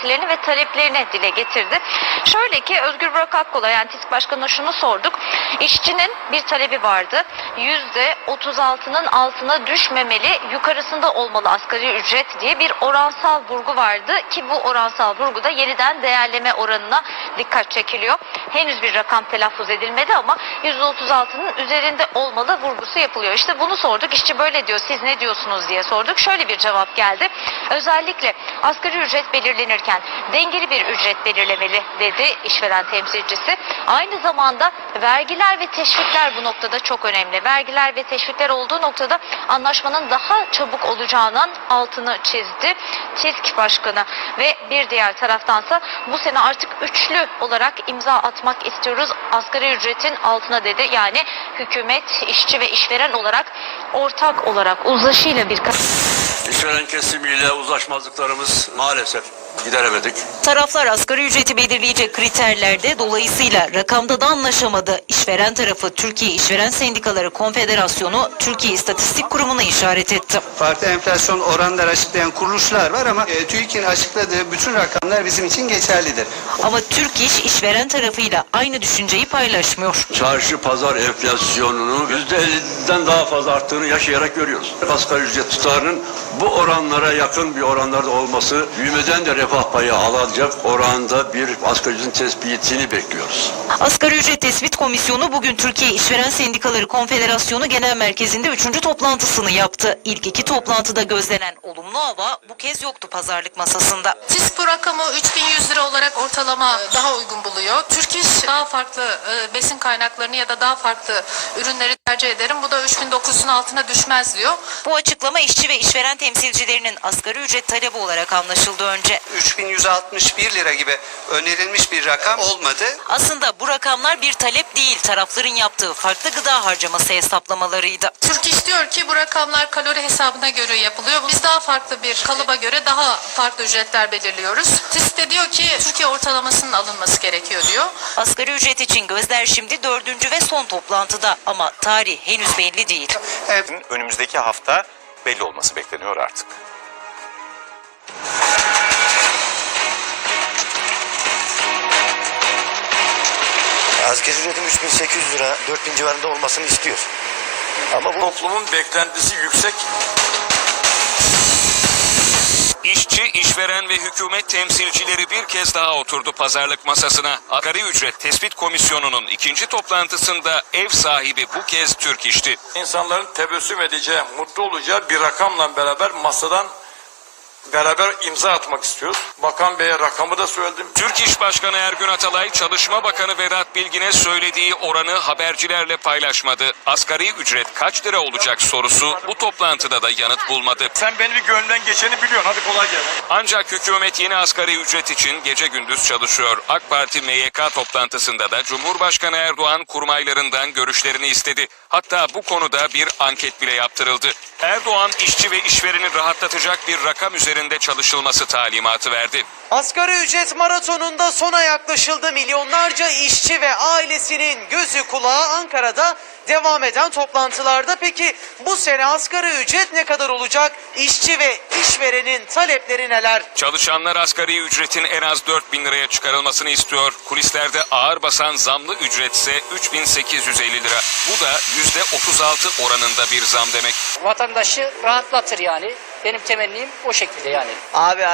beklentilerini ve taleplerini dile getirdi. Şöyle ki Özgür Burak Akkol'a yani TİSK Başkanı'na şunu sorduk. İşçinin bir talebi vardı. %36'nın altına düşmemeli, yukarısında olmalı asgari ücret diye bir oransal vurgu vardı ki bu oransal vurguda yeniden değerleme oranına dikkat çekiliyor. Henüz bir rakam telaffuz edilmedi ama %36'nın üzerinde olmalı vurgusu yapılıyor. İşte bunu sorduk. İşçi böyle diyor. Siz ne diyorsunuz diye sorduk. Şöyle bir cevap geldi. Özellikle asgari ücret belirlenirken dengeli bir ücret belirlemeli dedi işveren temsilcisi. Aynı zamanda vergiler ve teşvikler bu noktada çok önemli. Vergiler ve teşvikler olduğu noktada anlaşmanın daha çabuk olacağının altını çizdi. TİSK Başkanı ve bir diğer taraftansa bu sene artık üçlü olarak imza atmak istiyoruz. Asgari ücretin altına dedi. Yani hükümet, işçi ve işveren olarak ortak olarak uzlaşıyla bir İşveren kesimiyle uzlaşmazlıklarımız maalesef gideremedik. Taraflar asgari ücreti belirleyecek kriterlerde dolayısıyla rakamda da anlaşamadı. İşveren tarafı Türkiye İşveren Sendikaları Konfederasyonu Türkiye İstatistik Kurumu'na işaret etti. Farklı enflasyon oranları açıklayan kuruluşlar var ama e, TÜİK'in açıkladığı bütün rakamlar bizim için geçerlidir. Ama Türk İş işveren tarafıyla aynı düşünceyi paylaşmıyor. Çarşı pazar enflasyonunu %50'den daha fazla arttığını yaşayarak görüyoruz. Asgari ücret tutarının bu oranlara yakın bir oranlarda olması büyümeden de refah payı alacak oranda bir asgari ücretin tespitini bekliyoruz. Asgari Ücret Tespit Komisyonu bugün Türkiye İşveren Sendikaları Konfederasyonu Genel Merkezi'nde üçüncü toplantısını yaptı. İlk iki toplantıda gözlenen olumlu hava bu kez yoktu pazarlık masasında. TİSK bu rakamı 3100 lira olarak ortalama daha uygun buluyor. Türk İş daha farklı e, besin kaynaklarını ya da daha farklı ürünleri tercih ederim. Bu da 3900'ün altına düşmez diyor. Bu açıklama işçi ve işveren temsilcilerinin asgari ücret talebi olarak anlaşıldı önce. 3161 lira gibi önerilmiş bir rakam olmadı. Aslında bu rakamlar bir talep değil, tarafların yaptığı farklı gıda harcaması hesaplamalarıydı. Türk İş diyor ki bu rakamlar kalori hesabına göre yapılıyor. Biz daha farklı bir kalıba göre daha farklı ücretler belirliyoruz. TİSK de diyor ki Türkiye ortalamasının alınması gerekiyor diyor. Asgari ücret için gözler şimdi dördüncü ve son toplantıda ama tarih henüz belli değil. önümüzdeki hafta belli olması bekleniyor artık. Asgari ücretin 3800 lira, 4000 civarında olmasını istiyor. Ama bu Toplumun beklentisi yüksek. İşçi, işveren ve hükümet temsilcileri bir kez daha oturdu pazarlık masasına. Asgari ücret tespit komisyonunun ikinci toplantısında ev sahibi bu kez Türk İş'ti. insanların tebessüm edeceği, mutlu olacağı bir rakamla beraber masadan beraber imza atmak istiyoruz. Bakan Bey'e rakamı da söyledim. Türk İş Başkanı Ergün Atalay, Çalışma Bakanı Vedat Bilgin'e söylediği oranı habercilerle paylaşmadı. Asgari ücret kaç lira olacak sorusu bu toplantıda da yanıt bulmadı. Sen benim bir gönlümden geçeni biliyorsun. Hadi kolay gelsin. Ancak hükümet yeni asgari ücret için gece gündüz çalışıyor. AK Parti MYK toplantısında da Cumhurbaşkanı Erdoğan kurmaylarından görüşlerini istedi. Hatta bu konuda bir anket bile yaptırıldı. Erdoğan işçi ve işvereni rahatlatacak bir rakam üzerinde çalışılması talimatı verdi. Asgari ücret maratonunda sona yaklaşıldı. Milyonlarca işçi ve ailesinin gözü kulağı Ankara'da devam eden toplantılarda. Peki bu sene asgari ücret ne kadar olacak? İşçi ve işverenin talepleri neler? Çalışanlar asgari ücretin en az 4 bin liraya çıkarılmasını istiyor. Kulislerde ağır basan zamlı ücretse 3850 lira. Bu da %36 oranında bir zam demek. vatandaşı rahatlatır yani. Benim temennim o şekilde yani. Abi